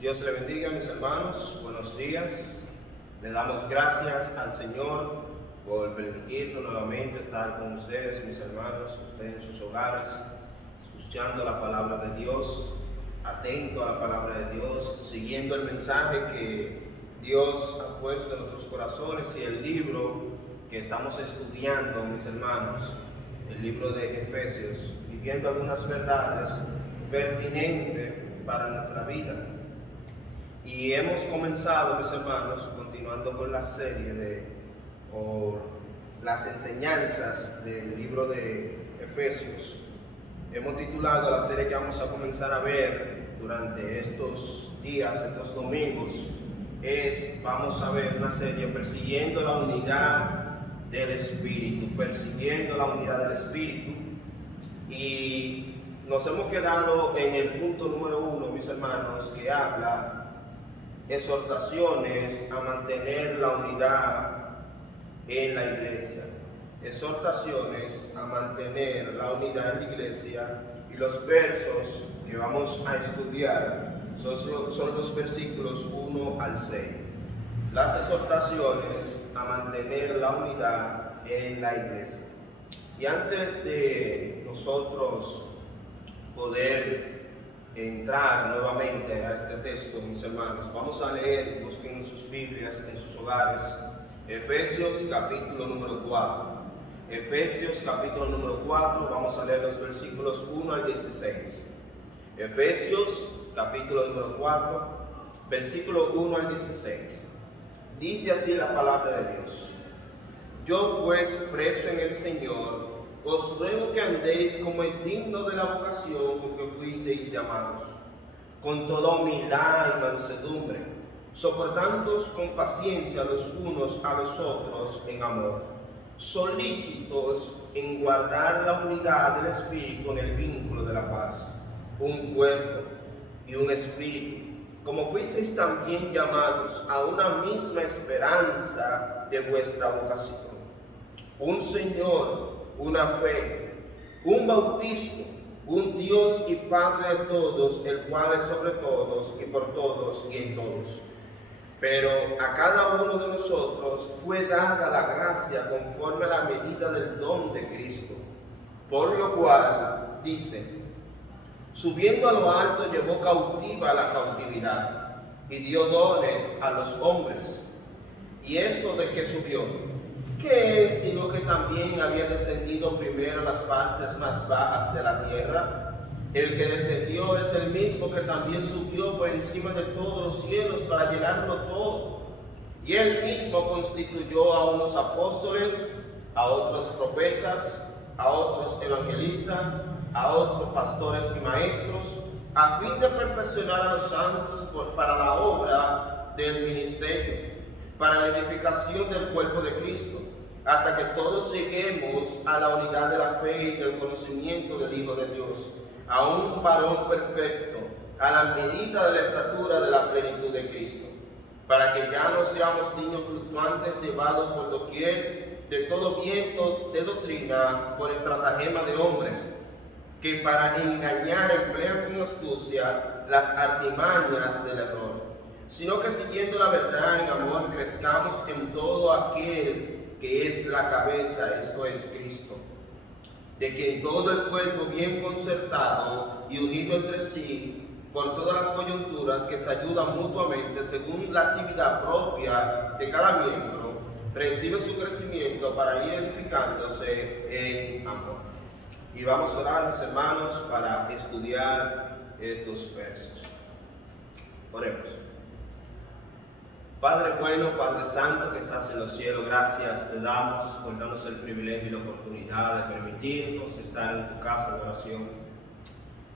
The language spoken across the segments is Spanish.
Dios le bendiga, mis hermanos. Buenos días. Le damos gracias al Señor por permitirnos nuevamente estar con ustedes, mis hermanos, ustedes en sus hogares, escuchando la palabra de Dios, atento a la palabra de Dios, siguiendo el mensaje que Dios ha puesto en nuestros corazones y el libro que estamos estudiando, mis hermanos, el libro de Efesios, y viendo algunas verdades pertinentes para nuestra vida. Y hemos comenzado, mis hermanos, continuando con la serie las enseñanzas del libro de Efesios. Hemos titulado la serie que vamos a comenzar a ver durante estos días, estos domingos, vamos a ver una serie persiguiendo la unidad del Espíritu, persiguiendo la unidad del Espíritu. Y nos hemos quedado en el punto número 1, mis hermanos, que habla exhortaciones a mantener la unidad en la iglesia. Exhortaciones a mantener la unidad en la iglesia, y los versos que vamos a estudiar son los versículos 1 al 6. Las exhortaciones a mantener la unidad en la iglesia. Y antes de nosotros poder entrar nuevamente a este texto, mis hermanos, vamos a leer, busquen en sus Biblias, en sus hogares, Efesios capítulo número 4. Efesios capítulo número 4, vamos a leer los versículos 1 al 16. Efesios capítulo número 4, versículo 1 al 16. Dice así la palabra de Dios: Yo pues, preso en el Señor, os ruego que andéis como es digno de la vocación con que fuisteis llamados, con toda humildad y mansedumbre, soportándoos con paciencia los unos a los otros en amor, solícitos en guardar la unidad del Espíritu en el vínculo de la paz, un cuerpo y un espíritu, como fuisteis también llamados a una misma esperanza de vuestra vocación, un Señor, una fe, un bautismo, un Dios y Padre de todos, el cual es sobre todos y por todos y en todos. Pero a cada uno de nosotros fue dada la gracia conforme a la medida del don de Cristo, por lo cual, dice, subiendo a lo alto llevó cautiva la cautividad y dio dones a los hombres. ¿Y eso de qué subió? ¿Qué es sino que también había descendido primero a las partes más bajas de la tierra? El que descendió es el mismo que también subió por encima de todos los cielos para llenarlo todo. Y él mismo constituyó a unos apóstoles, a otros profetas, a otros evangelistas, a otros pastores y maestros, a fin de perfeccionar a los santos para la obra del ministerio, para la edificación del cuerpo de Cristo, hasta que todos lleguemos a la unidad de la fe y del conocimiento del Hijo de Dios, a un varón perfecto, a la medida de la estatura de la plenitud de Cristo, para que ya no seamos niños fluctuantes llevados por doquier de todo viento de doctrina por estratagema de hombres, que para engañar emplean con astucia las artimañas del error, sino que siguiendo la verdad en amor crezcamos en todo aquel que es la cabeza, esto es Cristo, de quien todo el cuerpo bien concertado y unido entre sí por todas las coyunturas que se ayudan mutuamente según la actividad propia de cada miembro, recibe su crecimiento para ir edificándose en amor. Y vamos a orar, mis hermanos, para estudiar estos versos. Oremos. Padre bueno, Padre santo que estás en los cielos, gracias te damos por darnos el privilegio y la oportunidad de permitirnos estar en tu casa de oración.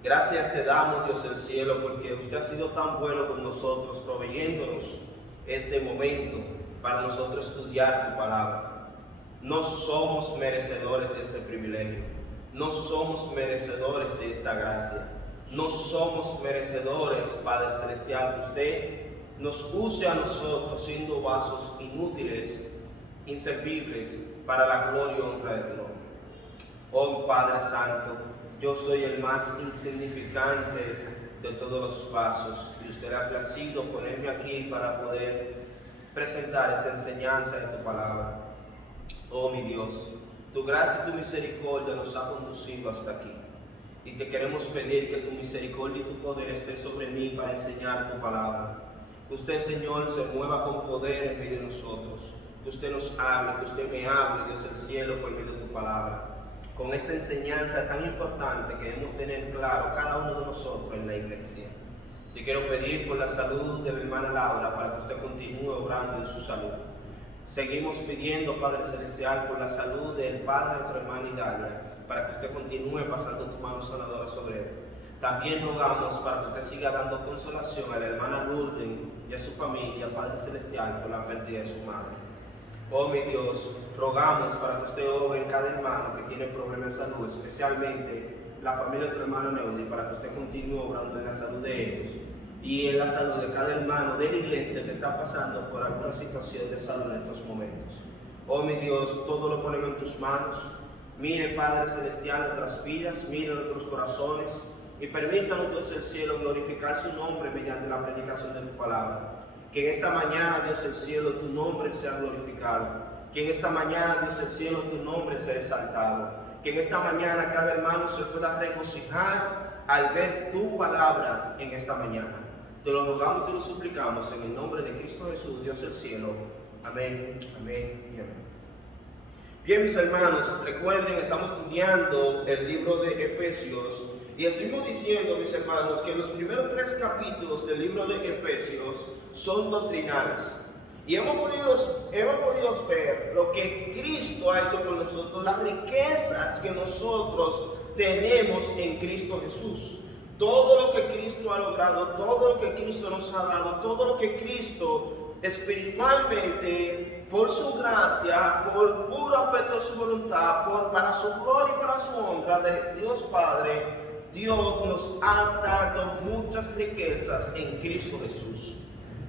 Gracias te damos, Dios del cielo, porque usted ha sido tan bueno con nosotros, proveyéndonos este momento para nosotros estudiar tu palabra. No somos merecedores de este privilegio, no somos merecedores de esta gracia, no somos merecedores, Padre celestial, que usted nos use a nosotros siendo vasos inútiles, inservibles para la gloria y honra de tu nombre. Oh Padre Santo, yo soy el más insignificante de todos los pasos. Y usted le ha placido ponerme aquí para poder presentar esta enseñanza de tu palabra. Oh mi Dios, tu gracia y tu misericordia nos ha conducido hasta aquí. Y te queremos pedir que tu misericordia y tu poder esté sobre mí para enseñar tu palabra. Que usted, Señor, se mueva con poder en medio de nosotros. Que usted nos hable, que usted me hable, Dios del cielo, por medio de tu palabra. Con esta enseñanza tan importante que debemos tener claro cada uno de nosotros en la iglesia. Te quiero pedir por la salud de mi hermana Laura, para que usted continúe obrando en su salud. Seguimos pidiendo, Padre Celestial, por la salud del Padre de nuestra hermana Idalia, para que usted continúe pasando tu mano sanadora sobre él. También rogamos para que usted siga dando consolación a la hermana Lourdes y a su familia, Padre Celestial, por la pérdida de su madre. Oh mi Dios, rogamos para que usted obre en cada hermano que tiene problemas de salud, especialmente la familia de tu hermano Neudi, para que usted continúe obrando en la salud de ellos y en la salud de cada hermano de la iglesia que está pasando por alguna situación de salud en estos momentos. Oh mi Dios, todo lo ponemos en tus manos. Mire, Padre Celestial, nuestras vidas, mire nuestros corazones y permítanos, Dios del cielo, glorificar su nombre mediante la predicación de tu palabra. Que en esta mañana, Dios del cielo, tu nombre sea glorificado. Que en esta mañana, Dios del cielo, tu nombre sea exaltado. Que en esta mañana cada hermano se pueda regocijar al ver tu palabra en esta mañana. Te lo rogamos y te lo suplicamos en el nombre de Cristo Jesús, Dios del cielo. Amén, amén y amén. Bien, mis hermanos, recuerden, estamos estudiando el libro de Efesios y estuvimos diciendo, mis hermanos, que los primeros 3 capítulos del libro de Efesios son doctrinales. Y hemos podido ver lo que Cristo ha hecho por nosotros, las riquezas que nosotros tenemos en Cristo Jesús. Todo lo que Cristo ha logrado, todo lo que Cristo nos ha dado, todo lo que Cristo espiritualmente, por su gracia, por puro afecto de su voluntad, para su gloria y para su honra de Dios Padre, Dios nos ha dado muchas riquezas en Cristo Jesús.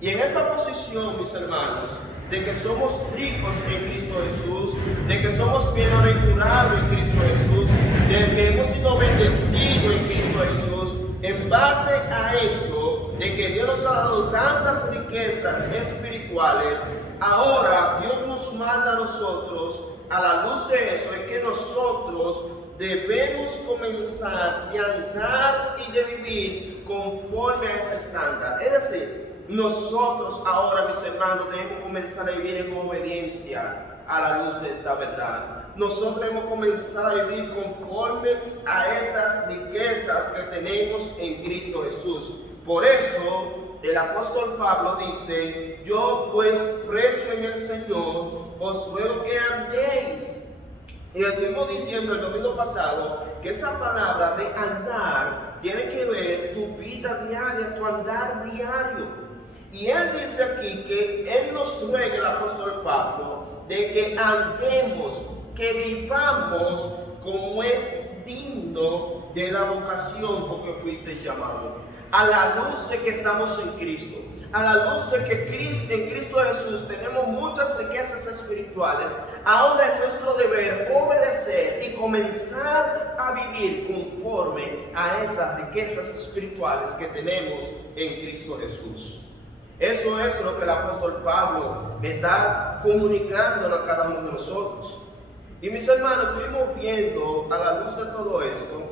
Y en esa posición, mis hermanos, de que somos ricos en Cristo Jesús, de que somos bienaventurados en Cristo Jesús, de que hemos sido bendecidos en Cristo Jesús, en base a eso, de que Dios nos ha dado tantas riquezas espirituales, ahora Dios nos manda a nosotros, a la luz de eso, es que nosotros debemos comenzar de andar y de vivir conforme a ese estándar. Es decir, nosotros ahora, mis hermanos, debemos comenzar a vivir en obediencia a la luz de esta verdad. Nosotros debemos comenzar a vivir conforme a esas riquezas que tenemos en Cristo Jesús. Por eso, el apóstol Pablo dice: yo pues preso en el Señor, os ruego que andéis. Y estuvimos diciendo el domingo pasado que esa palabra de andar tiene que ver tu vida diaria, tu andar diario. Y él dice aquí que él nos ruega, el apóstol Pablo, de que andemos, que vivamos como es digno de la vocación con que fuiste llamado. A la luz de que estamos en Cristo, a la luz de que en Cristo Jesús tenemos muchas riquezas espirituales, ahora es nuestro deber obedecer y comenzar a vivir conforme a esas riquezas espirituales que tenemos en Cristo Jesús. Eso es lo que el apóstol Pablo está comunicando a cada uno de nosotros. Y mis hermanos, estuvimos viendo a la luz de todo esto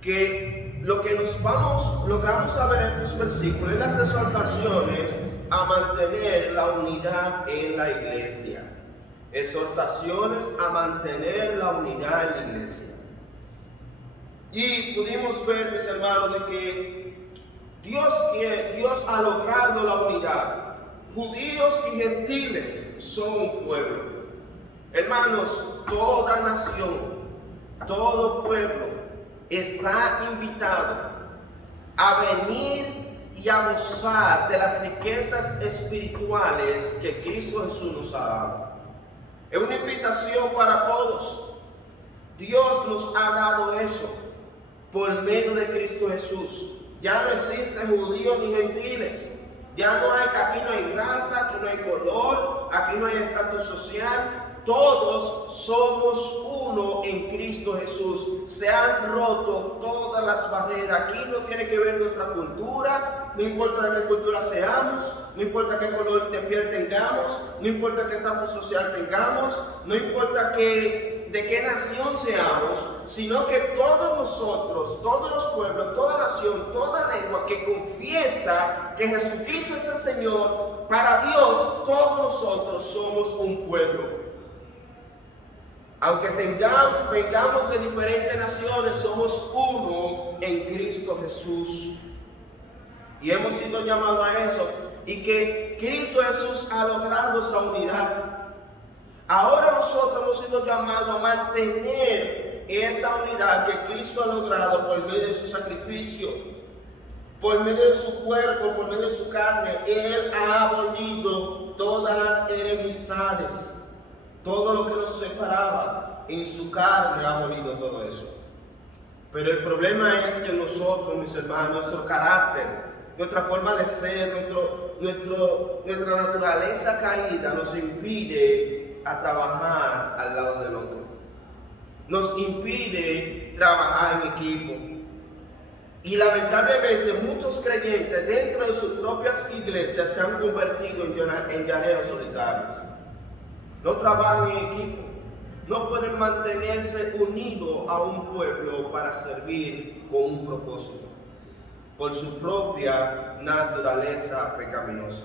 que lo que vamos a ver en estos versículos es las exhortaciones a mantener la unidad en la iglesia. Exhortaciones a mantener la unidad en la iglesia. Y pudimos ver, mis hermanos, de que Dios ha logrado la unidad. Judíos y gentiles son un pueblo. Hermanos, toda nación, todo pueblo está invitado a venir y a gozar de las riquezas espirituales que Cristo Jesús nos ha dado. Es una invitación para todos. Dios nos ha dado eso por medio de Cristo Jesús. Ya no existen judíos ni gentiles. Aquí no hay raza, aquí no hay color, aquí no hay estatus social. todos somos uno en Cristo Jesús. Se han roto todas las barreras. Aquí no tiene que ver nuestra cultura, no importa de qué cultura seamos, no importa qué color de piel tengamos, no importa qué estatus social tengamos, no importa de qué nación seamos, sino que todos nosotros, todos los pueblos, toda nación, toda lengua que confiesa que Jesucristo es el Señor, para Dios todos nosotros somos un pueblo. Aunque vengamos de diferentes naciones, somos uno en Cristo Jesús. Y hemos sido llamados a eso. Y que Cristo Jesús ha logrado esa unidad. Ahora nosotros hemos sido llamados a mantener esa unidad que Cristo ha logrado por medio de su sacrificio, por medio de su cuerpo, por medio de su carne. Él ha abolido todas las enemistades. Todo lo que nos separaba, en su carne ha abolido todo eso. Pero el problema es que nosotros, mis hermanos, nuestro carácter, nuestra forma de ser, nuestra naturaleza caída nos impide a trabajar al lado del otro. Nos impide trabajar en equipo. Y lamentablemente muchos creyentes dentro de sus propias iglesias se han convertido en llaneros solitarios. No trabajan en equipo, no pueden mantenerse unidos a un pueblo para servir con un propósito, por su propia naturaleza pecaminosa.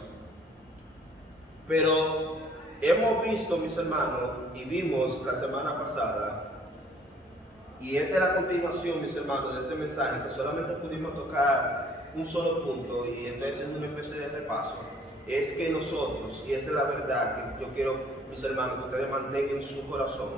Pero hemos visto, mis hermanos, y vimos la semana pasada, y esta es la continuación, mis hermanos, de este mensaje, que solamente pudimos tocar un solo punto, y estoy haciendo una especie de repaso, es que nosotros, y esta es la verdad que yo quiero, mis hermanos, que ustedes mantengan en su corazón,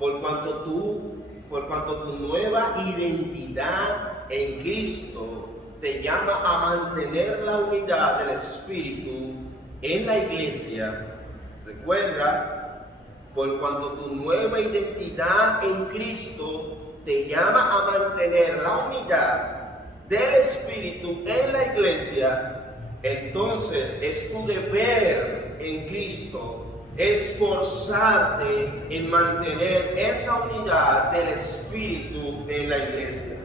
por cuanto tu nueva identidad en Cristo te llama a mantener la unidad del Espíritu en la iglesia. Recuerda, por cuanto tu nueva identidad en Cristo te llama a mantener la unidad del Espíritu en la iglesia, entonces es tu deber en Cristo esforzarte en mantener esa unidad del Espíritu en la iglesia.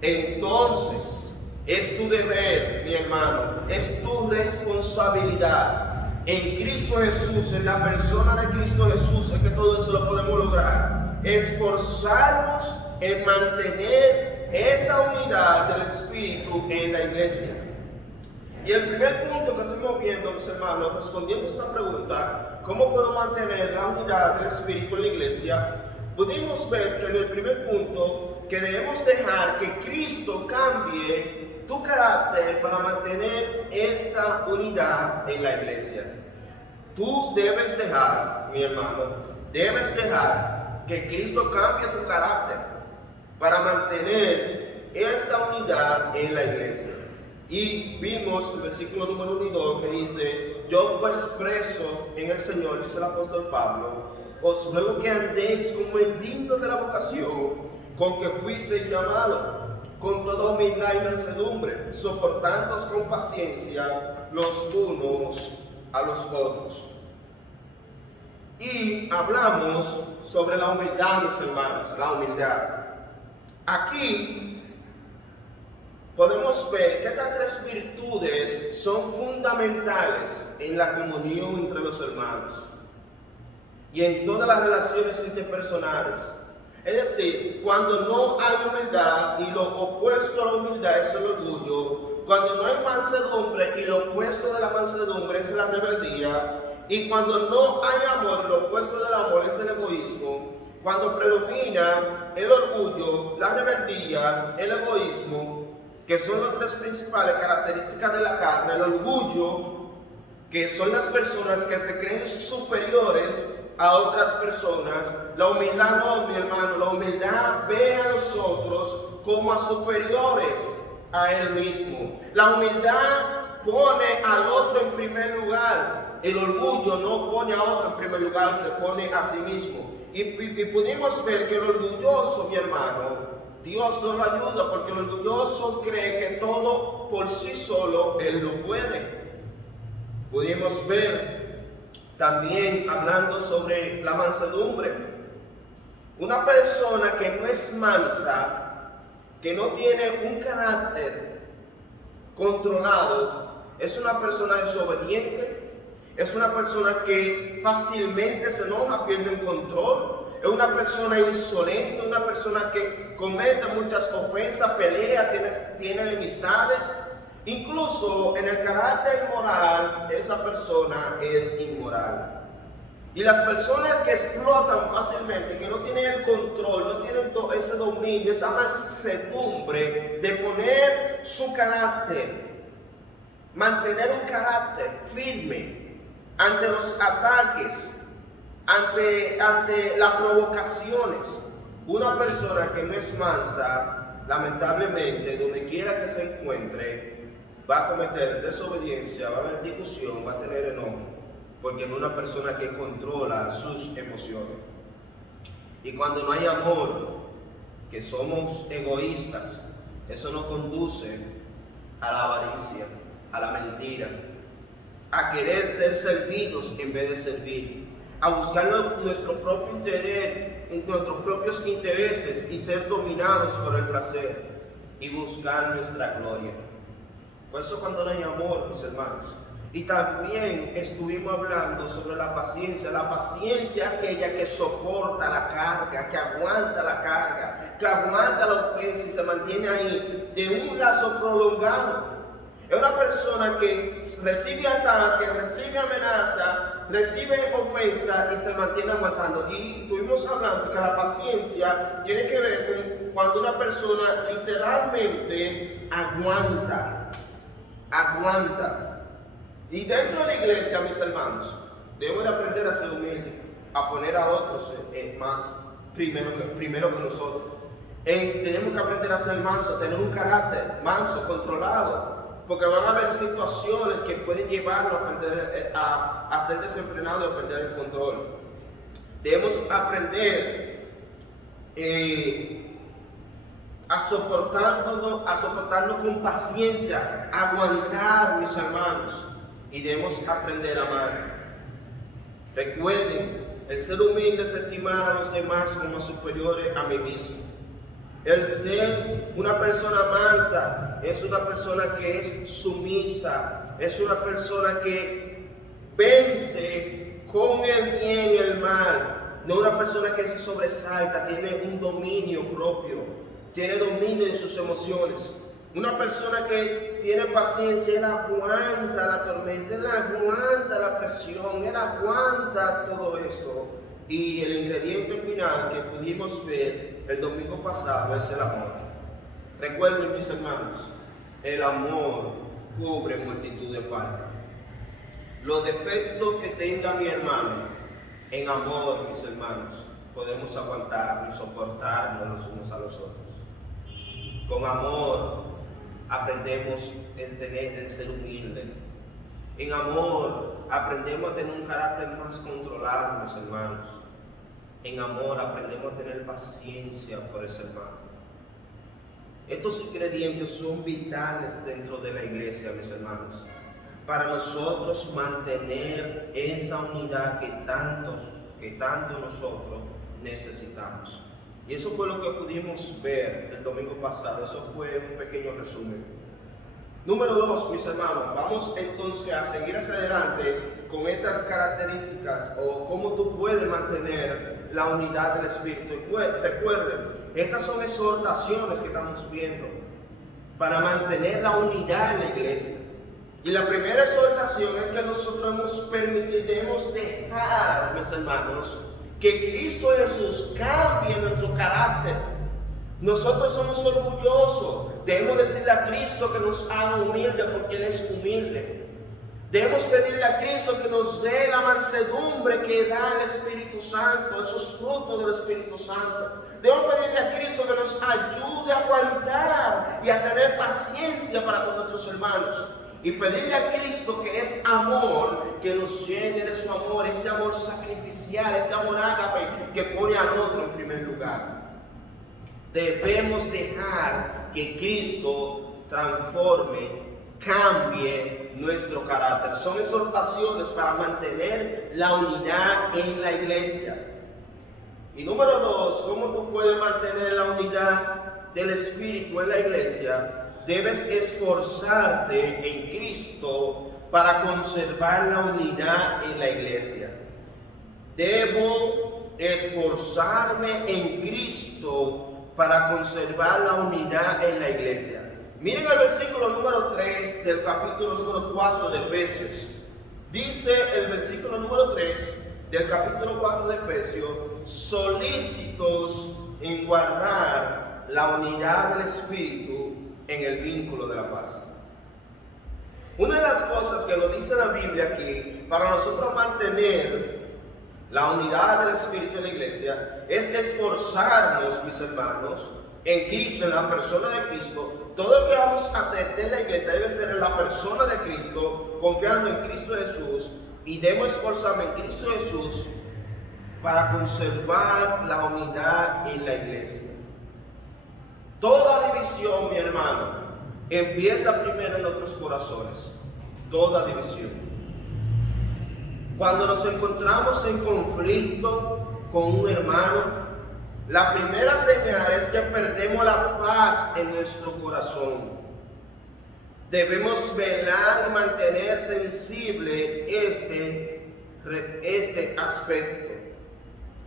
Entonces, es tu deber, mi hermano, es tu responsabilidad. En Cristo Jesús, en la persona de Cristo Jesús, es que todo eso lo podemos lograr. Esforzarnos en mantener esa unidad del Espíritu en la iglesia. Y el primer punto que estuvimos viendo, mis hermanos, respondiendo a esta pregunta, ¿cómo puedo mantener la unidad del Espíritu en la iglesia? Pudimos ver que en el primer punto, que debemos dejar que Cristo cambie tu carácter para mantener esta unidad en la iglesia. Tú debes dejar, mi hermano, debes dejar que Cristo cambie tu carácter para mantener esta unidad en la iglesia. Y vimos el versículo número 1 y 2 que dice: yo pues preso en el Señor, dice el apóstol Pablo, os ruego que andéis como es digno de la vocación con que fuisteis llamados, con toda humildad y mansedumbre, soportándoos con paciencia los unos a los otros. Y hablamos sobre la humildad, mis hermanos, la humildad. Aquí podemos ver que estas tres virtudes son fundamentales en la comunión entre los hermanos y en todas las relaciones interpersonales. Es decir, cuando no hay humildad y lo opuesto a la humildad es el orgullo, cuando no hay mansedumbre y lo opuesto de la mansedumbre es la rebeldía, y cuando no hay amor y lo opuesto del amor es el egoísmo, cuando predomina el orgullo, la rebeldía, el egoísmo, que son las tres principales características de la carne, el orgullo, que son las personas que se creen superiores a otras personas. La humildad no, mi hermano, la humildad ve a nosotros como a superiores a él mismo. La humildad pone al otro en primer lugar. El orgullo no pone a otro en primer lugar, se pone a sí mismo. Y pudimos ver que el orgulloso, mi hermano, Dios no lo ayuda, porque el orgulloso cree que todo por sí solo él lo puede. Pudimos ver También hablando sobre la mansedumbre. Una persona que no es mansa, que no tiene un carácter controlado, es una persona desobediente, es una persona que fácilmente se enoja, pierde el control, es una persona insolente, una persona que comete muchas ofensas, pelea, tiene enemistades. Incluso en el carácter moral, esa persona es inmoral. Y las personas que explotan fácilmente, que no tienen el control, no tienen ese dominio, esa mansedumbre de poner su carácter, mantener un carácter firme ante los ataques, ante las provocaciones. Una persona que no es mansa, lamentablemente, donde quiera que se encuentre, va a cometer desobediencia, va a haber discusión, va a tener enojo, porque no es una persona que controla sus emociones. Y cuando no hay amor, que somos egoístas, eso nos conduce a la avaricia, a la mentira, a querer ser servidos en vez de servir, a buscar nuestro propio interés, nuestros propios intereses y ser dominados por el placer y buscar nuestra gloria. Por eso cuando no hay amor, mis hermanos. Y también estuvimos hablando sobre la paciencia aquella que soporta la carga, que aguanta la carga, que aguanta la ofensa y se mantiene ahí de un lazo prolongado. Es una persona que recibe ataque, recibe amenaza, recibe ofensa y se mantiene aguantando. Y estuvimos hablando que la paciencia tiene que ver con cuando una persona literalmente aguanta. Y dentro de la iglesia, mis hermanos, debemos de aprender a ser humildes, a poner a otros más primero que nosotros. Tenemos que aprender a ser mansos, tener un carácter manso, controlado, porque van a haber situaciones que pueden llevarnos a ser desenfrenados y a perder el control. Debemos aprender a soportarnos con paciencia, a aguantar, mis hermanos, y debemos aprender a amar. Recuerden, el ser humilde es estimar a los demás como superiores a mí mismo. El ser una persona mansa es una persona que es sumisa, es una persona que vence con el bien y el mal, no una persona que se sobresalta, tiene un dominio propio, tiene dominio de sus emociones. Una persona que tiene paciencia, él aguanta la tormenta, él aguanta la presión, él aguanta todo esto. Y el ingrediente final que pudimos ver el domingo pasado es el amor. Recuerden, mis hermanos, el amor cubre multitud de faltas. Los defectos que tenga mi hermano, en amor, mis hermanos, podemos aguantar y soportarnos los unos a los otros. Con amor aprendemos el ser humilde. En amor aprendemos a tener un carácter más controlado, mis hermanos. En amor aprendemos a tener paciencia por ese hermano. Estos ingredientes son vitales dentro de la iglesia, mis hermanos, para nosotros mantener esa unidad que tanto nosotros necesitamos. Y eso fue lo que pudimos ver el domingo pasado. Eso fue un pequeño resumen. Número 2, mis hermanos, vamos entonces a seguir hacia adelante con estas características o cómo tú puedes mantener la unidad del Espíritu. Y recuerden, estas son exhortaciones que estamos viendo para mantener la unidad en la iglesia. Y la primera exhortación es que nosotros debemos dejar, mis hermanos, que Cristo Jesús cambie nuestro carácter. Nosotros somos orgullosos. Debemos decirle a Cristo que nos haga humilde porque Él es humilde. Debemos pedirle a Cristo que nos dé la mansedumbre que da el Espíritu Santo, esos frutos del Espíritu Santo. Debemos pedirle a Cristo que nos ayude a aguantar y a tener paciencia para con nuestros hermanos. Y pedirle a Cristo, que es amor, que nos llene de su amor, ese amor sacrificial, ese amor ágape que pone al otro en primer lugar. Debemos dejar que Cristo transforme, cambie nuestro carácter. Son exhortaciones para mantener la unidad en la iglesia. Y número 2, ¿cómo tú puedes mantener la unidad del Espíritu en la iglesia? Debes esforzarte en Cristo para conservar la unidad en la iglesia. Debo esforzarme en Cristo para conservar la unidad en la iglesia. Miren el versículo número 3 del capítulo número 4 de Efesios. Dice el versículo número 3 del capítulo 4 de Efesios: solícitos en guardar la unidad del Espíritu en el vínculo de la paz. Una de las cosas que nos dice la Biblia aquí, para nosotros mantener la unidad del Espíritu en la iglesia, es esforzarnos, mis hermanos, en Cristo, en la persona de Cristo. Todo lo que vamos a hacer en la iglesia debe ser en la persona de Cristo, confiando en Cristo Jesús, y debemos esforzarnos en Cristo Jesús para conservar la unidad en la iglesia. Toda división, mi hermano, empieza primero en nuestros corazones. Toda división. Cuando nos encontramos en conflicto con un hermano, la primera señal es que perdemos la paz en nuestro corazón. Debemos velar y mantener sensible este aspecto.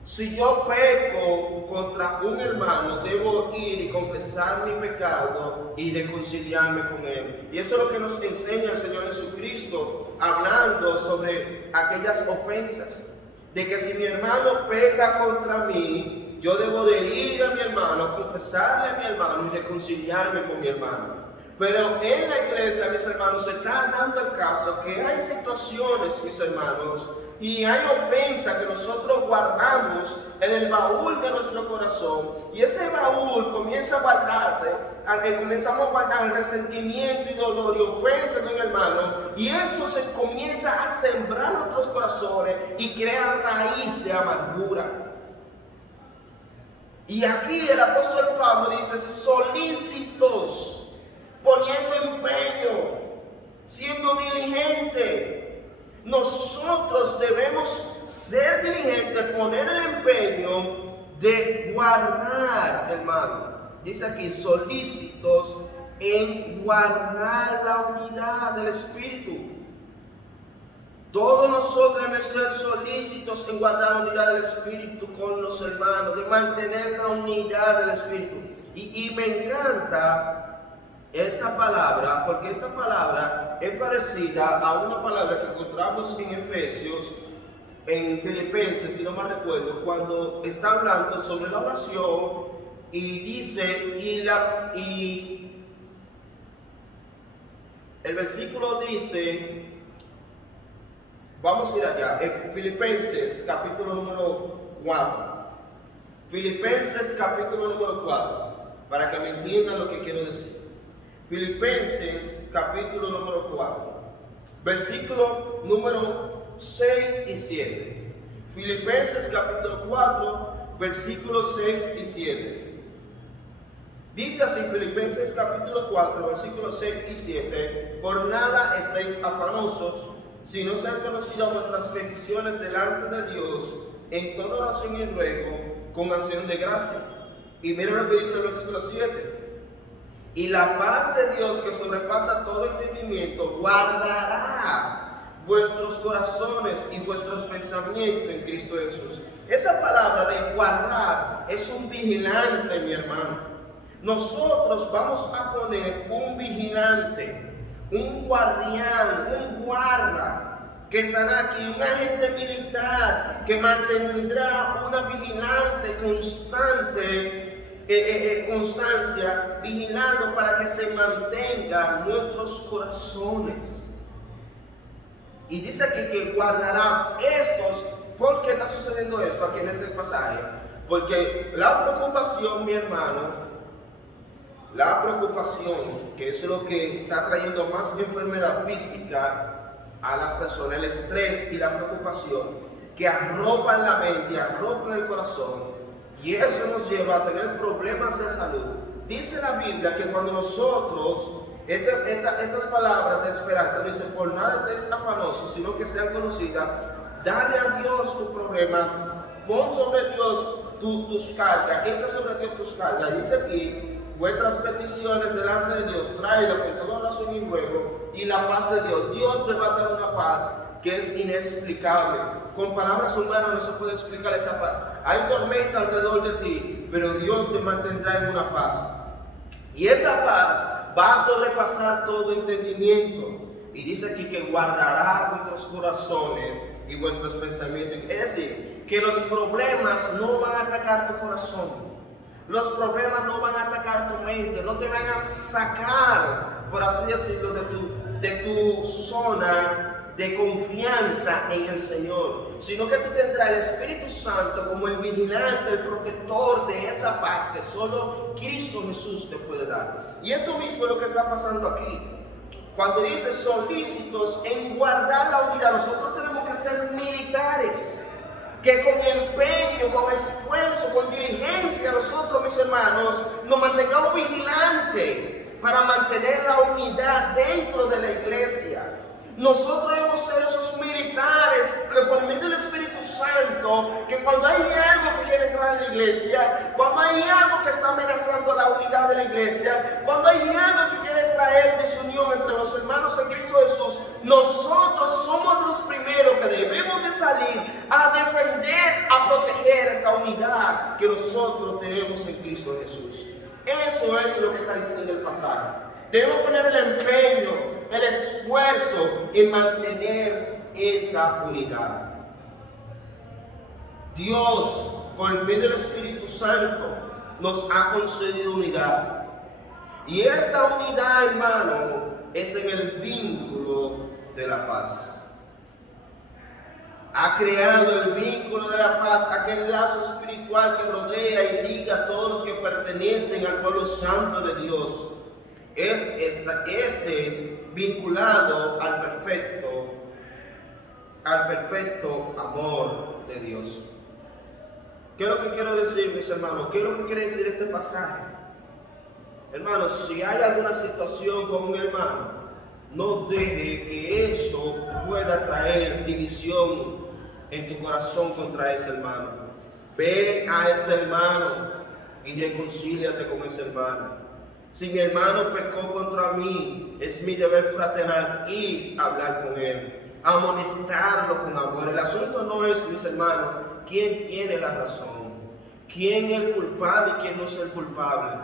Si yo peco contra un hermano, debo ir y confesar mi pecado y reconciliarme con él. Y eso es lo que nos enseña el Señor Jesucristo, hablando sobre aquellas ofensas. De que si mi hermano peca contra mí, yo debo de ir a mi hermano, confesarle a mi hermano y reconciliarme con mi hermano. Pero en la iglesia, mis hermanos, se está dando el caso que hay situaciones, mis hermanos, y hay ofensas que nosotros guardamos en el baúl de nuestro corazón. Y ese baúl comienza a guardarse, comenzamos a guardar resentimiento y dolor y ofensas de un hermano. Y eso se comienza a sembrar en nuestros corazones y crea raíz de amargura. Y aquí el apóstol Pablo dice: solícitos, poniendo empeño, siendo diligente. Nosotros debemos ser diligentes, poner el empeño de guardar, hermano. Dice aquí: solícitos en guardar la unidad del Espíritu. Todos nosotros debemos ser solícitos en guardar la unidad del Espíritu con los hermanos, de mantener la unidad del Espíritu. Y me encanta esta palabra, porque esta palabra es parecida a una palabra que encontramos en Efesios, en Filipenses, si no mal recuerdo, cuando está hablando sobre la oración y dice, el versículo dice, vamos a ir allá, Filipenses capítulo número 4. Filipenses capítulo número 4, para que me entiendan lo que quiero decir. Filipenses capítulo número 4, versículo número 6 y 7. Filipenses capítulo 4, versículos 6 y 7. Dice así, Filipenses capítulo 4, versículos 6 y 7: por nada estéis afanosos, si no sean conocidas vuestras peticiones delante de Dios, en toda oración y ruego, con acción de gracia. Y miren lo que dice el versículo 7: y la paz de Dios, que sobrepasa todo entendimiento, guardará vuestros corazones y vuestros pensamientos en Cristo Jesús. Esa palabra de guardar es un vigilante, mi hermano. Nosotros vamos a poner un vigilante, un guardián, un guarda que estará aquí, un agente militar que mantendrá una vigilante constancia, vigilando para que se mantengan nuestros corazones. Y dice aquí que guardará estos. ¿Por qué está sucediendo esto aquí en este pasaje? Porque la preocupación, mi hermano, la preocupación, que es lo que está trayendo más enfermedad física a las personas, el estrés y la preocupación, que arropan la mente, arropan el corazón, y eso nos lleva a tener problemas de salud. Dice la Biblia que cuando nosotros Estas palabras de esperanza no dicen: por nada estés afanoso, sino que sean conocidas. Dale a Dios tu problema, pon sobre Dios tus cargas, echa sobre Dios tus cargas. Dice aquí: vuestras peticiones delante de Dios, tráela con toda razón y ruego, y la paz de Dios. Dios te va a dar una paz que es inexplicable. Con palabras humanas no se puede explicar esa paz. Hay tormenta alrededor de ti, pero Dios te mantendrá en una paz. Y esa paz va a sobrepasar todo entendimiento. Y dice aquí que guardará vuestros corazones y vuestros pensamientos. Es decir, que los problemas no van a atacar tu corazón. Los problemas no van a atacar tu mente. No te van a sacar, por así decirlo, de tu zona de confianza en el Señor, sino que tú tendrás el Espíritu Santo como el vigilante, el protector de esa paz que solo Cristo Jesús te puede dar. Y esto mismo es lo que está pasando aquí. Cuando dice solícitos en guardar la unidad, nosotros tenemos que ser militares, que con empeño, con esfuerzo, con diligencia, nosotros, mis hermanos, nos mantengamos vigilantes para mantener la unidad dentro de la iglesia. Nosotros debemos ser esos militares que por medio del Espíritu Santo, que cuando hay algo que quiere entrar en la iglesia, cuando hay algo que está amenazando la unidad de la iglesia, cuando hay algo que quiere traer desunión entre los hermanos en Cristo Jesús, nosotros somos los primeros que debemos de salir a defender, a proteger esta unidad que nosotros tenemos en Cristo Jesús. Eso es lo que está diciendo el pasaje. Debemos poner el empeño, el esfuerzo en mantener esa unidad. Dios, por medio del Espíritu Santo, nos ha concedido unidad. Y esta unidad, hermano, es en el vínculo de la paz. Ha creado el vínculo de la paz, aquel lazo espiritual que rodea y liga a todos los que pertenecen al pueblo santo de Dios. Es vinculado al perfecto amor de Dios. ¿Qué es lo que quiero decir, mis hermanos? ¿Qué es lo que quiere decir este pasaje? Hermanos, si hay alguna situación con un hermano, no deje que eso pueda traer división en tu corazón contra ese hermano. Ve a ese hermano y reconcíliate con ese hermano. Si mi hermano pecó contra mí, es mi deber fraternal ir a hablar con él, amonestarlo con amor. El asunto no es, mis hermanos, quién tiene la razón, quién es el culpable y quién no es el culpable.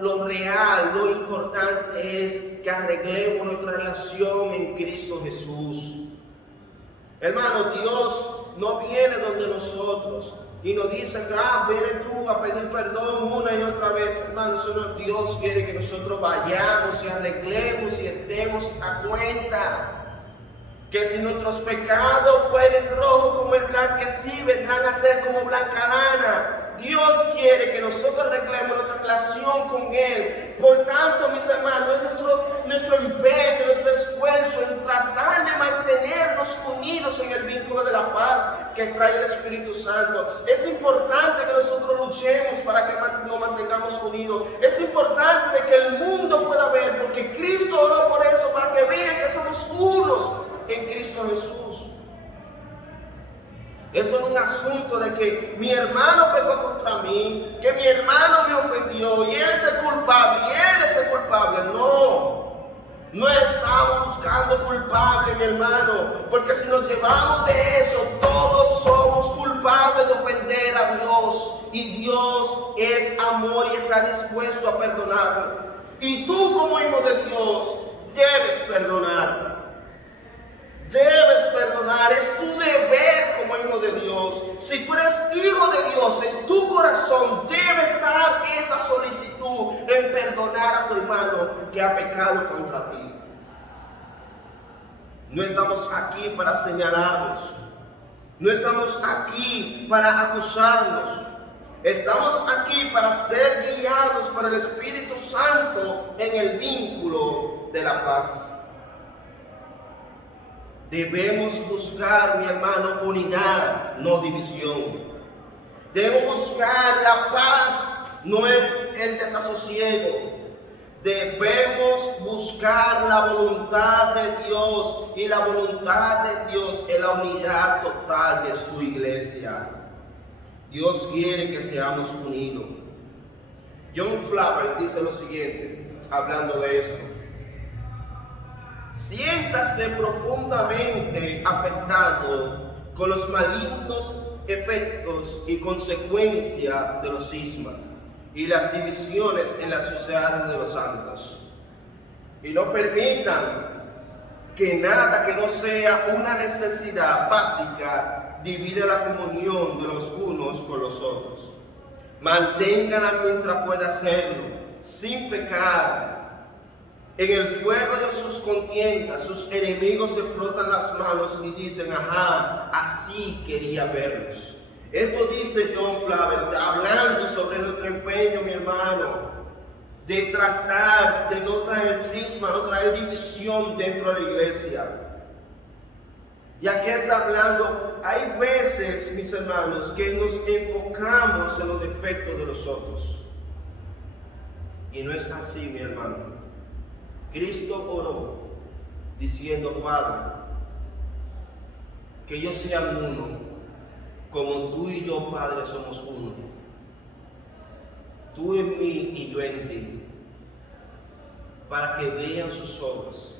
Lo real, lo importante es que arreglemos nuestra relación en Cristo Jesús. Hermano, Dios no viene donde nosotros y nos dice que viene tú a pedir perdón una y otra vez. Hermano, eso no, Dios quiere que nosotros vayamos y arreglemos y estemos a cuenta. Que si nuestros pecados fueren rojos como el blanquecino, vendrán a ser como blanca lana. Dios quiere que nosotros arreglemos nuestra relación con Él. Por tanto, mis hermanos, es nuestro empeño, nuestro esfuerzo en tratar de mantenernos unidos en el vínculo de la paz que trae el Espíritu Santo. Es importante que nosotros luchemos para que nos mantengamos unidos. Es importante que el mundo pueda ver, porque Cristo oró por eso, para que vean que somos unos en Cristo Jesús. Esto no es un asunto de que mi hermano pecó contra mí, que mi hermano me ofendió y él es el culpable y él es el culpable. No estamos buscando culpable, mi hermano, porque si nos llevamos de eso, todos somos culpables de ofender a Dios, y Dios es amor y está dispuesto a perdonarnos. Y tú, como hijo de Dios, debes perdonar. Debes perdonar, es tu deber como hijo de Dios. Si tú eres hijo de Dios, en tu corazón debe estar esa solicitud en perdonar a tu hermano que ha pecado contra ti. No estamos aquí para señalarnos, no estamos aquí para acusarnos. Estamos aquí para ser guiados por el Espíritu Santo en el vínculo de la paz. Debemos buscar, mi hermano, unidad, no división. Debemos buscar la paz, no el desasosiego. Debemos buscar la voluntad de Dios, y la voluntad de Dios es la unidad total de su iglesia. Dios quiere que seamos unidos. John Flavel dice lo siguiente, hablando de esto: siéntase profundamente afectado con los malignos efectos y consecuencias de los cismas y las divisiones en las sociedades de los santos, y no permitan que nada que no sea una necesidad básica divida la comunión de los unos con los otros. Manténganla mientras pueda hacerlo, sin pecar. En el fuego de sus contiendas, sus enemigos se frotan las manos y dicen: ajá, así quería verlos. Esto dice John Flavel, hablando sobre nuestro empeño, mi hermano, de tratar de no traer cisma, no traer división dentro de la iglesia. Y aquí está hablando, hay veces, mis hermanos, que nos enfocamos en los defectos de los otros. Y no es así, mi hermano. Cristo oró diciendo: Padre, que ellos sean uno, como tú y yo, Padre, somos uno. Tú en mí y yo en ti, para que vean sus obras,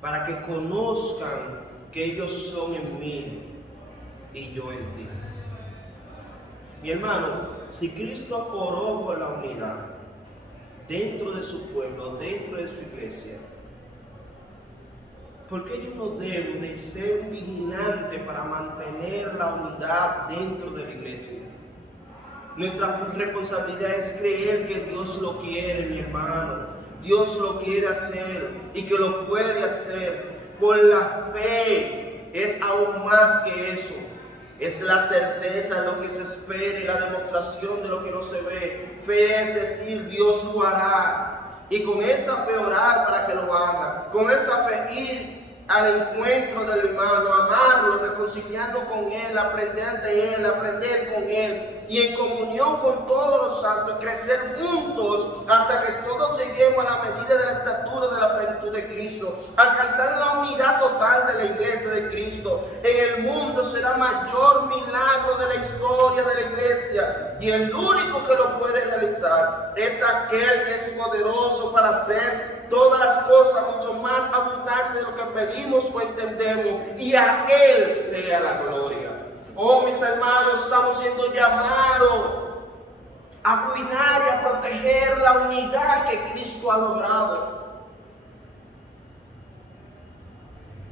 para que conozcan que ellos son en mí y yo en ti. Mi hermano, si Cristo oró por la unidad dentro de su pueblo, dentro de su iglesia, ¿por qué yo no debo de ser un vigilante para mantener la unidad dentro de la iglesia? Nuestra responsabilidad es creer que Dios lo quiere, mi hermano. Dios lo quiere hacer y que lo puede hacer. Por la fe es aún más que eso. Es la certeza de lo que se espera y la demostración de lo que no se ve. Fe es decir, Dios lo hará. Y con esa fe orar para que lo haga. Con esa fe ir al encuentro del hermano, amarlo, reconciliarnos con él, aprender de él, aprender con él. Y en comunión con todos los santos, crecer juntos hasta que todos lleguemos a la medida de la estatura de la plenitud de Cristo. Alcanzar la unidad total de la iglesia de Cristo. En el mundo será mayor milagro de la historia de la iglesia. Y el único que lo puede realizar es aquel que es poderoso para hacer todas las cosas mucho más abundantes de lo que pedimos o entendemos. Y a Él sea la gloria. Oh, mis hermanos, estamos siendo llamados a cuidar y a proteger la unidad que Cristo ha logrado.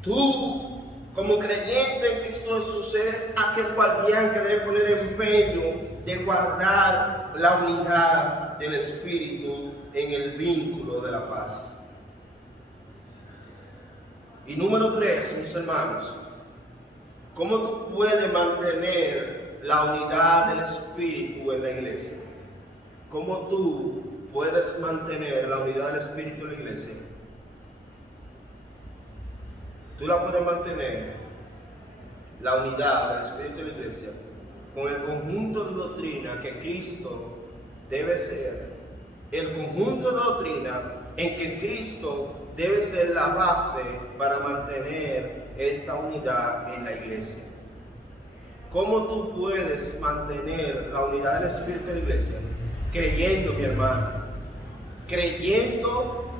Tú, como creyente en Cristo Jesús, eres aquel guardián que debe poner empeño de guardar la unidad del Espíritu en el vínculo de la paz. Y número 3, mis hermanos, ¿cómo tú puedes mantener la unidad del Espíritu en la iglesia? ¿Cómo tú puedes mantener la unidad del Espíritu en la iglesia? Tú la puedes mantener, la unidad del Espíritu en la iglesia, con el conjunto de doctrina que Cristo debe ser, el conjunto de doctrina en que Cristo debe ser la base para mantener esta unidad en la iglesia. ¿Cómo tú puedes mantener la unidad del Espíritu en la iglesia? Creyendo, mi hermano, creyendo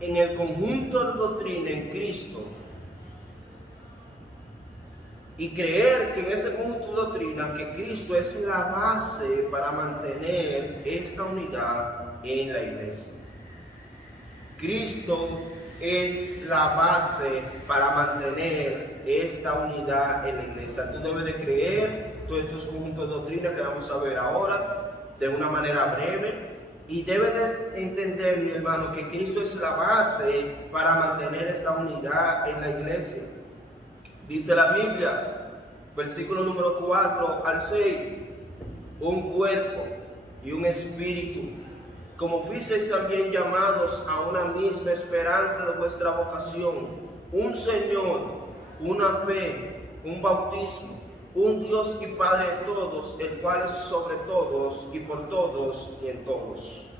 en el conjunto de doctrina en Cristo, y creer que en ese conjunto de doctrina que Cristo es la base para mantener esta unidad en la iglesia. Cristo es la base para mantener esta unidad en la iglesia. Tú debes de creer todos estos conjuntos de doctrina que vamos a ver ahora de una manera breve, y debes de entender, mi hermano, que Cristo es la base para mantener esta unidad en la iglesia. Dice la Biblia, versículo número 4 al 6, un cuerpo y un espíritu, como fuisteis también llamados a una misma esperanza de vuestra vocación, un Señor, una fe, un bautismo, un Dios y Padre de todos, el cual es sobre todos y por todos y en todos.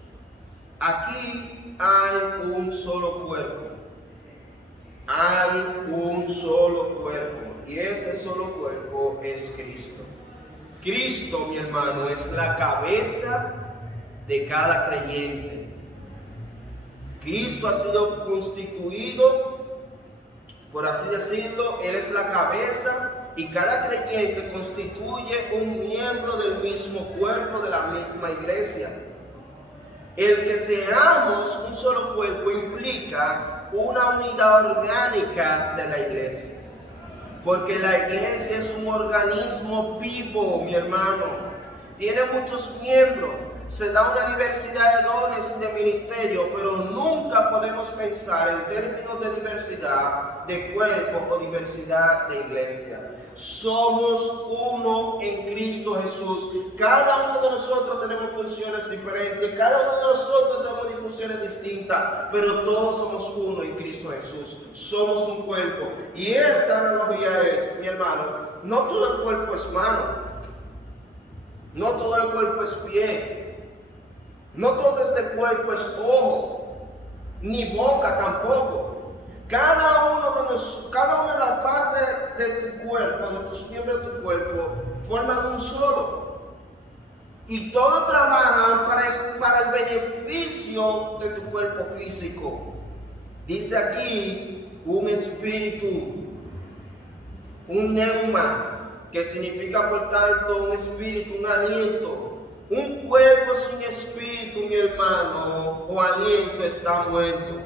aquí hay un solo cuerpo. Hay un solo cuerpo. Y ese solo cuerpo es Cristo. Cristo, mi hermano, es la cabeza de cada creyente. Cristo ha sido constituido, por así decirlo, Él es la cabeza y cada creyente constituye un miembro del mismo cuerpo de la misma iglesia. El que seamos un solo cuerpo implica una unidad orgánica de la iglesia. Porque la iglesia es un organismo vivo, mi hermano. Tiene muchos miembros. Se da una diversidad de dones y de ministerio, pero nunca podemos pensar en términos de diversidad de cuerpo o diversidad de iglesia. Somos uno en Cristo Jesús. Cada uno de nosotros tenemos funciones diferentes, cada uno de nosotros tenemos funciones distintas, pero todos somos uno en Cristo Jesús. Somos un cuerpo. Y esta analogía es, mi hermano, no todo el cuerpo es mano, no todo el cuerpo es pie. No todo este cuerpo es ojo, ni boca tampoco. Cada una de las partes de tu cuerpo, de tus miembros de tu cuerpo, forman un solo. Y todos trabajan para el beneficio de tu cuerpo físico. Dice aquí un espíritu, un neuma, que significa por tanto un espíritu, un aliento. Un cuerpo sin espíritu, mi hermano, o aliento está muerto.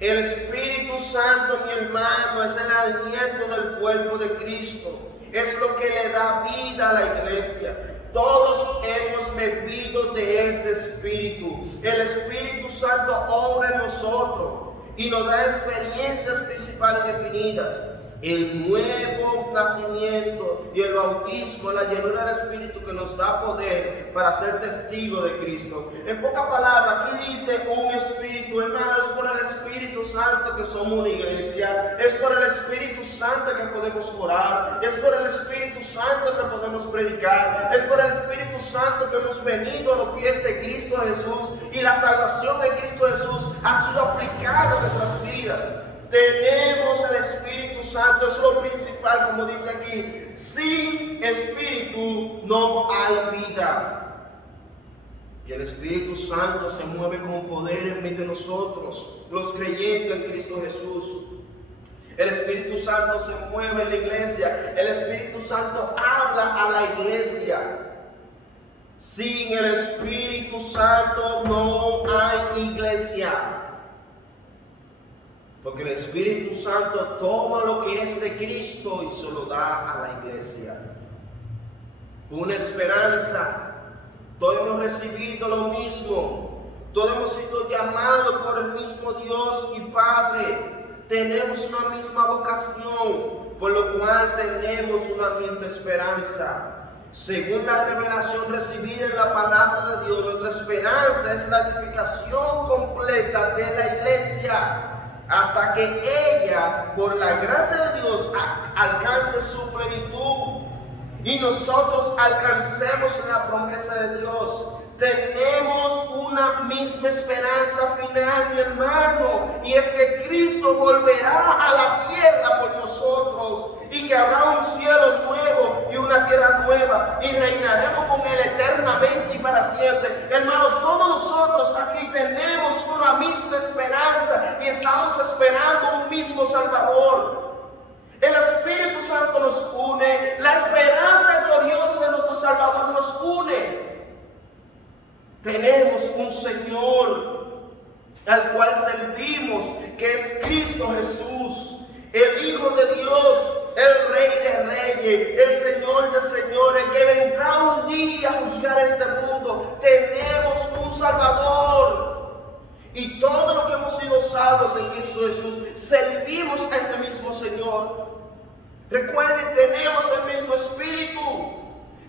El Espíritu Santo, mi hermano, es el aliento del cuerpo de Cristo. Es lo que le da vida a la iglesia. Todos hemos bebido de ese Espíritu. El Espíritu Santo obra en nosotros y nos da experiencias principales definidas. El nuevo nacimiento y el bautismo, la llenura del Espíritu que nos da poder para ser testigos de Cristo. En pocas palabras, aquí dice un Espíritu, hermano, es por el Espíritu Santo que somos una iglesia, es por el Espíritu Santo que podemos orar, es por el Espíritu Santo que podemos predicar, es por el Espíritu Santo que hemos venido a los pies de Cristo Jesús y la salvación de Cristo Jesús ha sido aplicada en nuestras vidas. Tenemos el Espíritu Santo, es lo principal, como dice aquí. Sin Espíritu no hay vida. Y el Espíritu Santo se mueve con poder en medio de nosotros, los creyentes en Cristo Jesús. El Espíritu Santo se mueve en la iglesia. El Espíritu Santo habla a la iglesia. Sin el Espíritu Santo no hay iglesia. Porque el Espíritu Santo toma lo que es de Cristo y se lo da a la iglesia. Una esperanza. Todos hemos recibido lo mismo. Todos hemos sido llamados por el mismo Dios y Padre. Tenemos una misma vocación, por lo cual tenemos una misma esperanza. Según la revelación recibida en la palabra de Dios, nuestra esperanza es la edificación completa de la iglesia, hasta que ella, por la gracia de Dios, alcance su plenitud y nosotros alcancemos la promesa de Dios. Tenemos una misma esperanza final, mi hermano, y es que Cristo volverá a la tierra por nosotros y que habrá un cielo nuevo y una tierra nueva y reinaremos con Él eternamente y para siempre. Hermano, todos nosotros aquí tenemos una misma esperanza y estamos esperando un mismo Salvador. El Espíritu Santo nos une, la esperanza gloriosa de nuestro Salvador nos une. Tenemos un Señor al cual servimos, que es Cristo Jesús, el Hijo de Dios, el Rey de Reyes, el Señor de Señores, que vendrá un día a juzgar este mundo. Tenemos un Salvador. Y todo lo que hemos sido salvos en Cristo Jesús, servimos a ese mismo Señor. Recuerden, tenemos el mismo Espíritu,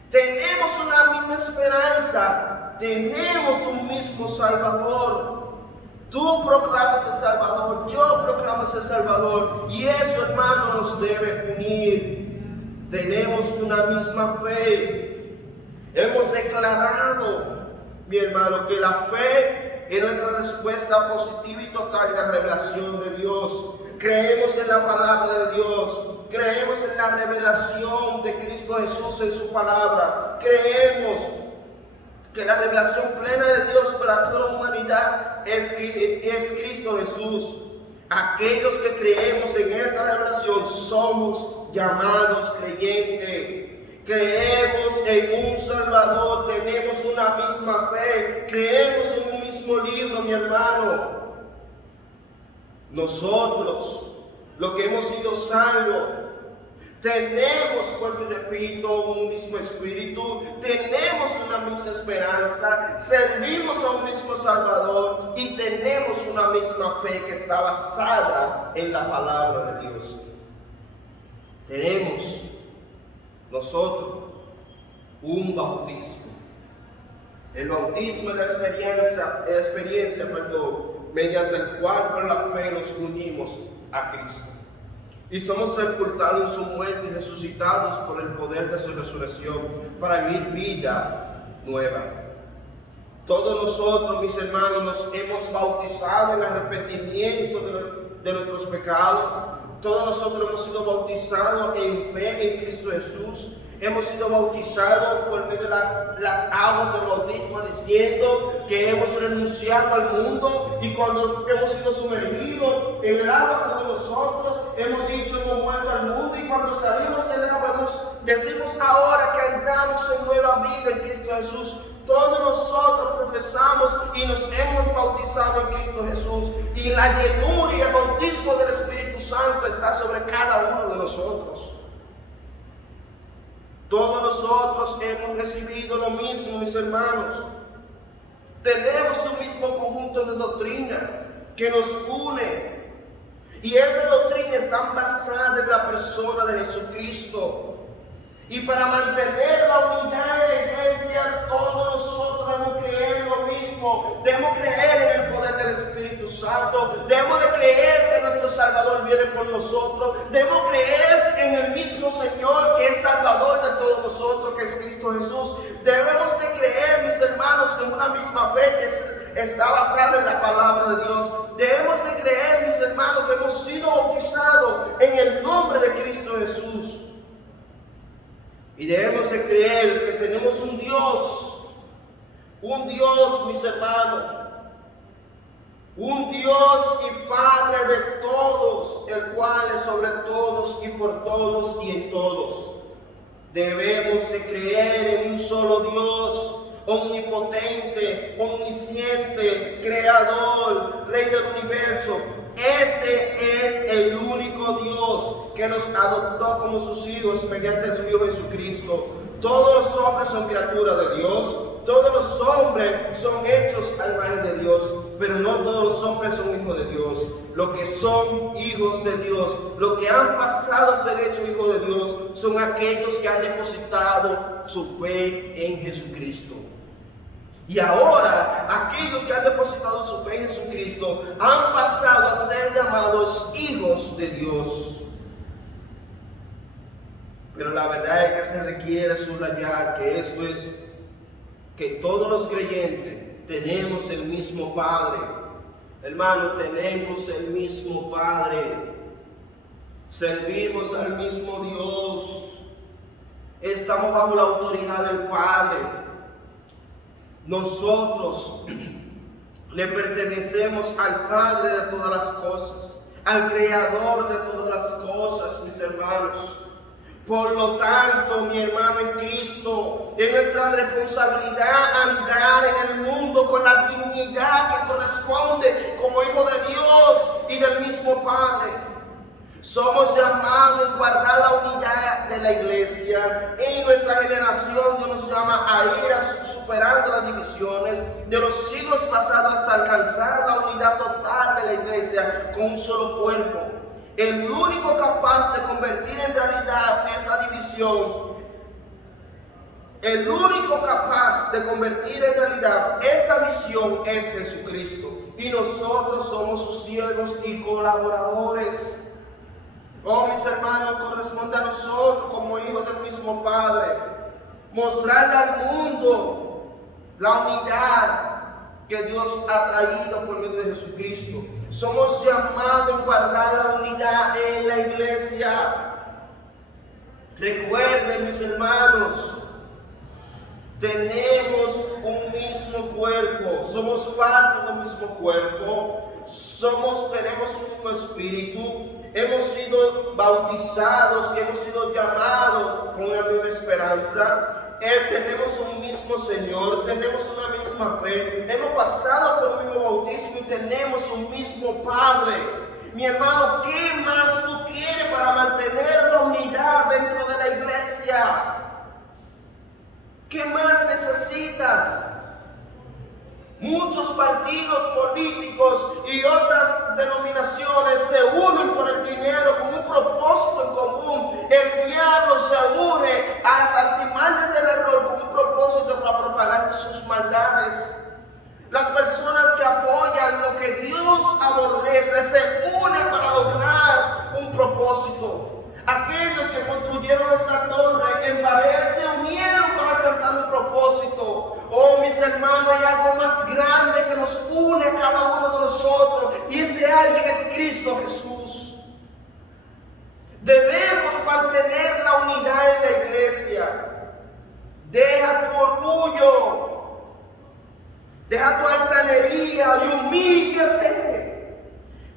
tenemos una misma esperanza, tenemos un mismo Salvador. Tú proclamas el Salvador, yo proclamo el Salvador, y eso, hermano, nos debe unir. Tenemos una misma fe. Hemos declarado, mi hermano, que la fe en nuestra respuesta positiva y total de revelación de Dios. Creemos en la palabra de Dios, creemos en la revelación de Cristo Jesús en su palabra, creemos que la revelación plena de Dios para toda la humanidad es Cristo Jesús. Aquellos que creemos en esta revelación somos llamados creyentes. Creemos en un Salvador, tenemos una misma fe, creemos en un mismo libro, mi hermano. Nosotros, los que hemos sido salvos, tenemos, vuelvo y repito, un mismo espíritu, tenemos una misma esperanza, servimos a un mismo Salvador y tenemos una misma fe que está basada en la palabra de Dios. Tenemos nosotros un bautismo. El bautismo es la experiencia, mediante el cual por la fe nos unimos a Cristo. Y somos sepultados en su muerte y resucitados por el poder de su resurrección para vivir vida nueva. Todos nosotros, mis hermanos, nos hemos bautizado en arrepentimiento de nuestros pecados. Todos nosotros hemos sido bautizados en fe en Cristo Jesús. Hemos sido bautizados por medio de las aguas del bautismo, diciendo que hemos renunciado al mundo, y cuando hemos sido sumergidos en el agua, todos nosotros hemos dicho hemos muerto al mundo, y cuando salimos del agua decimos ahora que andamos en nueva vida en Cristo Jesús. Todos nosotros profesamos y nos hemos bautizado en Cristo Jesús, y la llenura y el bautismo del Espíritu Santo está sobre cada uno de nosotros. Todos nosotros hemos recibido lo mismo, mis hermanos. Tenemos un mismo conjunto de doctrina que nos une, y esta doctrina está basada en la persona de Jesucristo. Y para mantener la unidad de la iglesia, todos nosotros debemos creer lo mismo. Debemos creer en el poder del Espíritu Santo. Debemos de creer que nuestro Salvador viene por nosotros. Debemos creer en el mismo Señor que es Salvador de todos nosotros, que es Cristo Jesús. Debemos de creer, mis hermanos, en una misma fe que está basada en la palabra de Dios. Debemos de creer, mis hermanos, que hemos sido bautizados en el nombre de Cristo Jesús. Y debemos de creer que tenemos un Dios, mis hermanos, un Dios y Padre de todos, el cual es sobre todos y por todos y en todos. Debemos de creer en un solo Dios, omnipotente, omnisciente, creador, Rey del universo. Este es el único Dios que nos adoptó como sus hijos mediante su Hijo Jesucristo. Todos los hombres son criaturas de Dios, todos los hombres son hechos a imagen de Dios, pero no todos los hombres son hijos de Dios. Los que son hijos de Dios, los que han pasado a ser hechos hijos de Dios, son aquellos que han depositado su fe en Jesucristo. Y ahora, aquellos que han depositado su fe en Jesucristo han pasado a ser llamados hijos de Dios. Pero la verdad es que se requiere subrayar que esto es que todos los creyentes tenemos el mismo Padre. Hermano, tenemos el mismo Padre. Servimos al mismo Dios. Estamos bajo la autoridad del Padre. Nosotros le pertenecemos al Padre de todas las cosas, al Creador de todas las cosas, mis hermanos. Por lo tanto, mi hermano en Cristo, es nuestra responsabilidad andar en el mundo con la dignidad que corresponde como hijo de Dios y del mismo Padre. Somos llamados a guardar la unidad de la iglesia. En nuestra generación Dios nos llama a ir superando las divisiones de los siglos pasados hasta alcanzar la unidad total de la iglesia con un solo cuerpo. El único capaz de convertir en realidad esta división, el único capaz de convertir en realidad esta visión es Jesucristo. Y nosotros somos sus siervos y colaboradores. Oh, mis hermanos, corresponde a nosotros como hijos del mismo Padre mostrarle al mundo la unidad que Dios ha traído por medio de Jesucristo. Somos llamados a guardar la unidad en la iglesia. Recuerden, mis hermanos, tenemos un mismo cuerpo, somos parte del mismo cuerpo, tenemos un mismo espíritu, hemos sido bautizados y hemos sido llamados con una misma esperanza. Tenemos un mismo Señor, tenemos una misma fe, hemos pasado por un mismo bautismo y tenemos un mismo Padre. Mi hermano, ¿qué más tú quieres para mantener la unidad dentro de la iglesia? ¿Qué más necesitas? Muchos partidos políticos y otras denominaciones se unen por el dinero con un propósito en común. El diablo se une a las artimañas del error con un propósito para propagar sus maldades. Las personas que apoyan lo que Dios aborrece se unen para lograr un propósito. Aquellos que construyeron esa torre en Babel se unieron para alcanzar un propósito. Oh, mis hermanos, hay algo más grande que nos une a cada uno de nosotros, y ese alguien es Cristo Jesús. Debemos mantener la unidad en la iglesia. Deja tu orgullo, deja tu altanería y humíllate.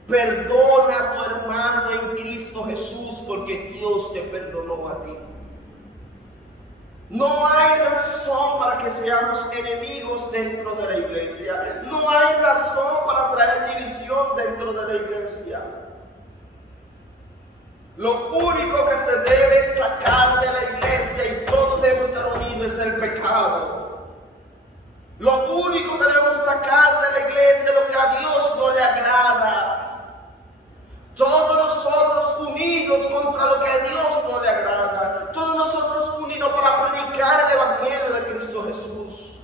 Perdona a tu hermano en Cristo Jesús, porque Dios te perdonó a ti. No hay razón para que seamos enemigos dentro de la iglesia. No hay razón para traer división dentro de la iglesia. Lo único que se debe sacar de la iglesia, y todos debemos estar unidos, es el pecado. Lo único que debemos sacar de la iglesia es lo que a Dios no le agrada. Todos nosotros unidos contra lo que a Dios no le agrada. Todos nosotros unidos para predicar el evangelio de Cristo Jesús.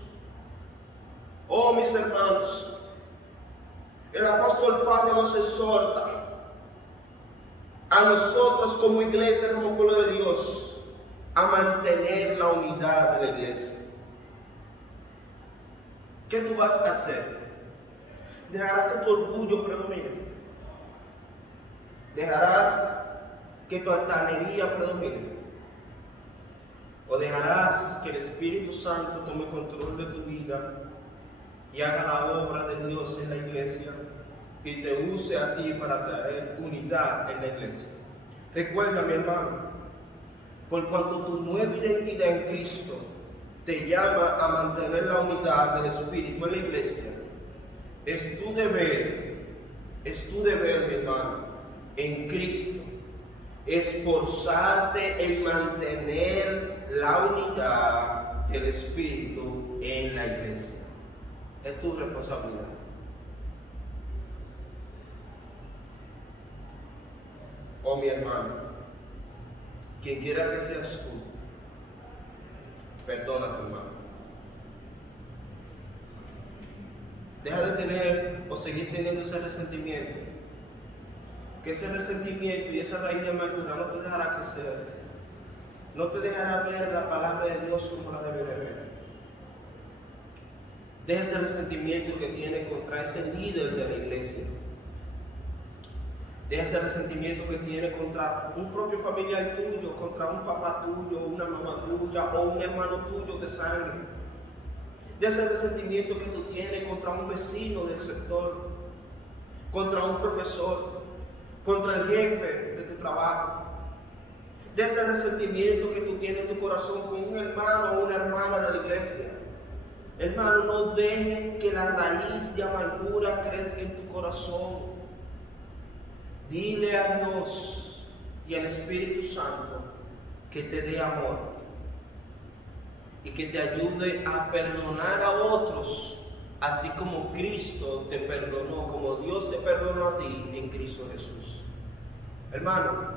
Oh, mis hermanos, el apóstol Pablo nos exhorta a nosotros como iglesia, como pueblo de Dios, a mantener la unidad de la iglesia. ¿Qué tú vas a hacer? ¿Dejarás que tu orgullo predomine? ¿Dejarás que tu altanería predomine? ¿O dejarás que el Espíritu Santo tome control de tu vida y haga la obra de Dios en la iglesia y te use a ti para traer unidad en la iglesia? Recuerda, mi hermano, por cuanto tu nueva identidad en Cristo te llama a mantener la unidad del Espíritu en la iglesia, es tu deber, mi hermano, en Cristo, esforzarte en mantener la unidad del Espíritu en la iglesia. Es tu responsabilidad. Oh, mi hermano, quien quiera que seas tú, perdona a tu hermano. Deja de tener o seguir teniendo ese resentimiento. Que ese resentimiento y esa raíz de amargura no te dejará crecer. No te dejará ver la palabra de Dios como la debe de ver. Deja ese resentimiento que tiene contra ese líder de la iglesia. Deja ese resentimiento que tiene contra un propio familiar tuyo, contra un papá tuyo, una mamá tuya o un hermano tuyo de sangre. Deja ese resentimiento que tú tienes contra un vecino del sector, contra un profesor, contra el jefe de tu trabajo. De ese resentimiento que tú tienes en tu corazón con un hermano o una hermana de la iglesia. Hermano, no dejes que la raíz de amargura crezca en tu corazón. Dile a Dios y al Espíritu Santo que te dé amor y que te ayude a perdonar a otros, así como Cristo te perdonó, como Dios te perdonó a ti en Cristo Jesús. Hermano,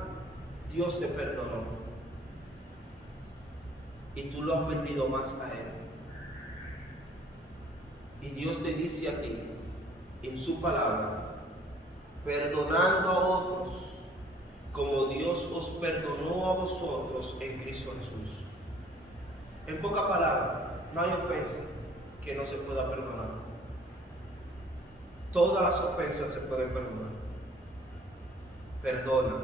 Dios te perdonó y tú lo has ofendido más a Él. Y Dios te dice a ti, en su palabra, perdonando a otros, como Dios os perdonó a vosotros en Cristo Jesús. En pocas palabras, no hay ofensa que no se pueda perdonar. Todas las ofensas se pueden perdonar. Perdona.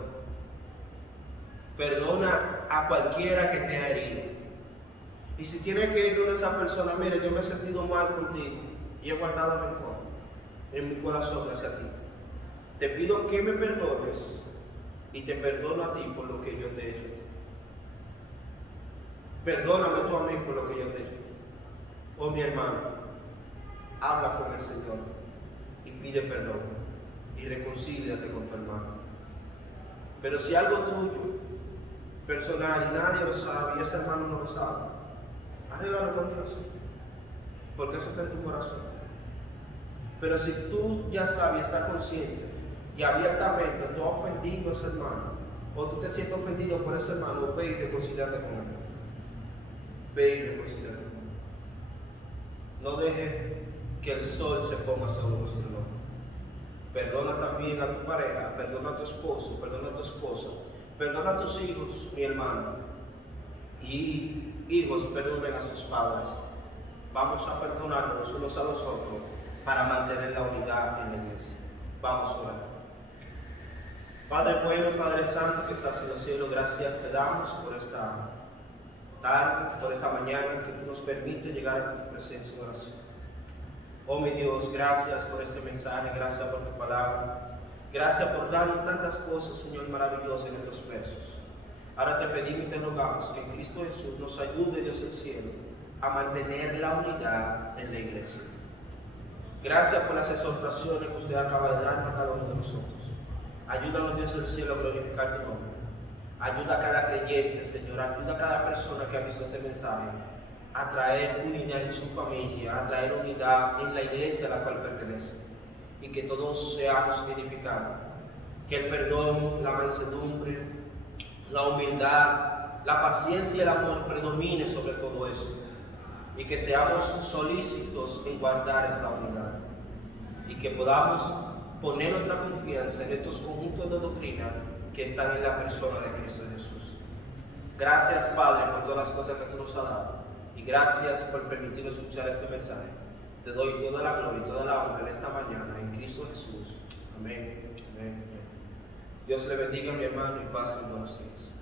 Perdona a cualquiera que te ha herido. Y si tienes que ir donde esa persona, mire, yo me he sentido mal contigo y he guardado rencor en mi corazón hacia ti. Te pido que me perdones y te perdono a ti por lo que yo te he hecho a ti. Perdóname tú a mí por lo que yo te he hecho a ti. Oh mi hermano, habla con el Señor y pide perdón y reconcíliate con tu hermano. Pero si algo tuyo, personal, y nadie lo sabe y ese hermano no lo sabe, arréglalo con Dios, porque eso está en tu corazón. Pero si tú ya sabes y estás consciente y abiertamente tú has ofendido a ese hermano, o tú te sientes ofendido por ese hermano, ve y reconcíliate con él. Ve y reconcíliate con él. No dejes que el sol se ponga sobre nuestro nombre. Perdona también a tu pareja, perdona a tu esposo, perdona a tu esposa, perdona a tus hijos, mi hermano. Y hijos, perdonen a sus padres. Vamos a perdonarnos unos a los otros para mantener la unidad en la iglesia. Vamos a orar. Padre bueno, Padre Santo que estás en los cielos, gracias te damos por esta tarde, por esta mañana que tú nos permites llegar a tu presencia en oración. Oh mi Dios, gracias por este mensaje, gracias por tu palabra, gracias por darnos tantas cosas, Señor, maravillosas en estos versos. Ahora te pedimos y te rogamos que Cristo Jesús nos ayude, Dios del cielo, a mantener la unidad en la iglesia. Gracias por las exhortaciones que usted acaba de darnos a cada uno de nosotros. Ayúdanos, Dios del cielo, a glorificar tu nombre. Ayuda a cada creyente, Señor, ayuda a cada persona que ha visto este mensaje a traer unidad en su familia, a traer unidad en la iglesia a la cual pertenece, y que todos seamos edificados. Que el perdón, la mansedumbre, la humildad, la paciencia y el amor predomine sobre todo eso, y que seamos solícitos en guardar esta unidad, y que podamos poner nuestra confianza en estos conjuntos de doctrina que están en la persona de Cristo Jesús. Gracias, Padre, por todas las cosas que tú nos has dado. Y gracias por permitirnos escuchar este mensaje. Te doy toda la gloria y toda la honra en esta mañana, en Cristo Jesús. Amén. Amén. Dios le bendiga, mi hermano, y pasen buenos días.